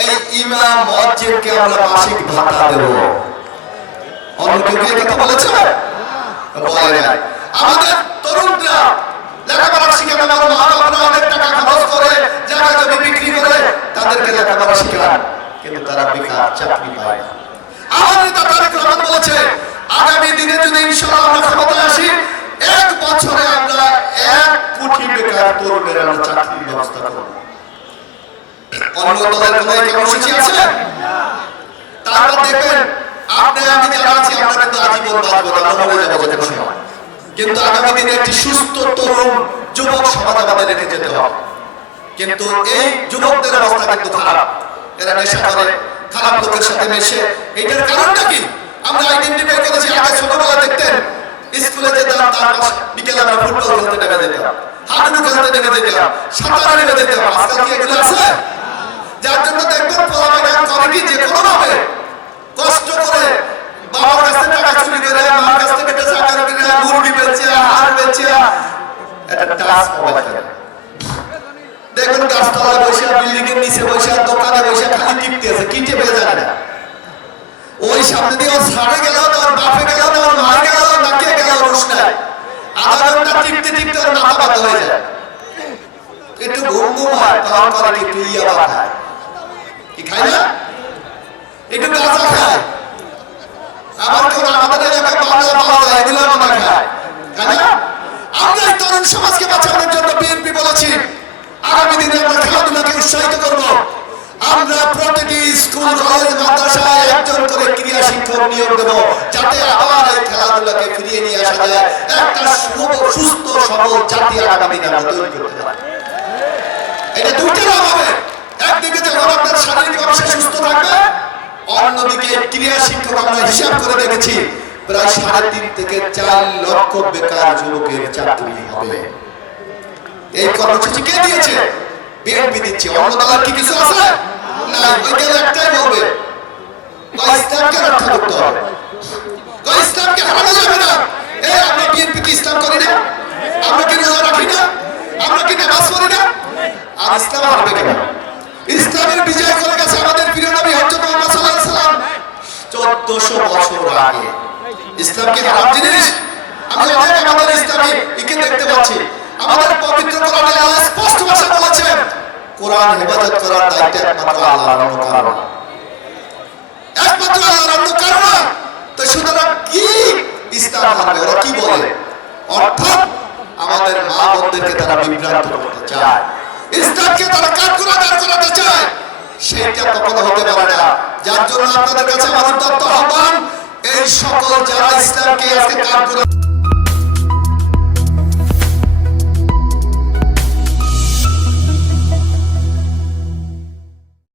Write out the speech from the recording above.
এই ইমাম মসজিদকে আমরা মাসিক ভাতা দেব। অন্য কেউ কি কথা বলেছে বলে নাই আমাদের তরুণরা লেখাপড়া শিখে গেল মা বাবারা অনেক টাকা খরচ করে জায়গা জমি বিক্রি করে তাদেরকে লেখাপড়া শিখান কিন্তু তারা বেকার চাকরি পায় না আমাদের নেতা তারেক রহমান বলেছে আগামী দিনে যদি ইনশাআল্লাহ আমরা ক্ষমতায় আসি এক বছরে আমরা এক কোটি বেকার তরুণের আমরা চাকরির ব্যবস্থা করব অন্য কোনো এই আছে তারপর দেখবেন আপনি আমি যারা আছি আমরা কিন্তু আজীবন বাঁচবো না আমরা মরে যাব সময়। কিন্তু আগামী দিনে একটি সুস্থ তরুণ যুবক সমাজ আমাদের রেখে যেতে হবে। কিন্তু এই যুবকদের অবস্থা কিন্তু খারাপ। এরা নেশা করে খারাপ লোকের সাথে মেশে। এটার কারণটা কি? আমরা আইডেন্টিফাই করেছি আগে ছোটবেলা দেখতেন স্কুলে যেতাম তার পাশে বিকেলে আমরা ফুটবল খেলতে নেমে যেতাম হাডুডু খেলতে নেমে যেতাম সাঁতার নেমে যেতাম। আজকাল কি এগুলো আছে? যার জন্য দেখবেন পোলাপাইন করে কি? যে কোনো ভাবে কষ্ট করে বাবার কাছ টাকা চুরি করে মার কাছ থেকে টাকা চুরি করে মুরগি বেচে হাড় বেচে দেখুন গাছতলা বসে বিল্ডিং এর নিচে বসে দোকানে বসে খালি টিপতে আছে, কি টিপে জানে না? ওই সামনে দিয়ে ওর ছাড়ে গেল ওর বাপে গেল ওর মার গেল, না গেল রুশ নাই। আধা ঘণ্টা টিপতে টিপতে ওর মাথা ব্যথা হয়ে যায়। একটু ঘুম ঘুম হয়, তখন করে কি তুই আবার কি খায় না? একটু গাঁজা খায় আবার কোন আমাদের এলাকায় বাংলা পাওয়া যায় এগুলো আমরা খায় খায় না? আমরা তরুণ সমাজকে বাঁচানোর জন্য বিএনপি বলেছি, আগামী দিনে আমরা খেলাধুলাকে উৎসাহিত করব। আমরা প্রতিটি স্কুল, কলেজ, মাদ্রাসায় একজন করে ক্রীড়া শিক্ষক নিয়োগ দেব, যাতে আবার এই খেলাধুলাকে ফিরিয়ে নিয়ে আসা যায়। একটা সুস্থ, সবল জাতি আগামী দিনে তৈরি করতে পারি। অন্যদিকে ক্রিয়া শিক্ষক আমরা হিসাব করে দেখেছি, প্রায় সাড়ে তিন থেকে চার লক্ষ বেকার যুবকের চাকরি হবে। এই কর্মসূচি কে দিয়েছে? বিএনপি দিচ্ছে। অন্য দলের কি কিছু আছে? না ওইখানে একটাই বলবে। ইসলামকে রক্ষা করতে হবে? ইসলামকে হারানো যাবে না? এই আমরা বিএনপি কি ইসলাম করি না। আমরা কি রোজা রাখি না? আমরা কি নামাজ পড়ি না? আর ইসলাম হারবে কেন? ইসলামের বিজয় 1400 বছর আগে। ইসলাম কি হারাম জিনিস? আমি আমাদের ইসলামী ইকে দেখতে পাচ্ছি। আমাদের পবিত্র কোরআনে আল্লাহ স্পষ্ট ভাষায় বলেছেন, কোরআন হেফাজত করার দায়িত্ব একমাত্র আল্লাহর কারণ একমাত্র আল্লাহর কারণ তো সুতরাং কি ইসলাম হারবে ওরা কি বলে? অর্থাৎ আমাদের মা বোনদেরকে তারা বিভ্রান্ত করতে চায়। ইসলামকে তারা কাজ করে দাঁড় করাতে চায়। সেইটা কখনো হতে পারে না। যার জন্য আপনাদের কাছে আমাদের তত্ত্ব আহ্বান, এই সকল যারা ইসলামকে আজকে কাজ করে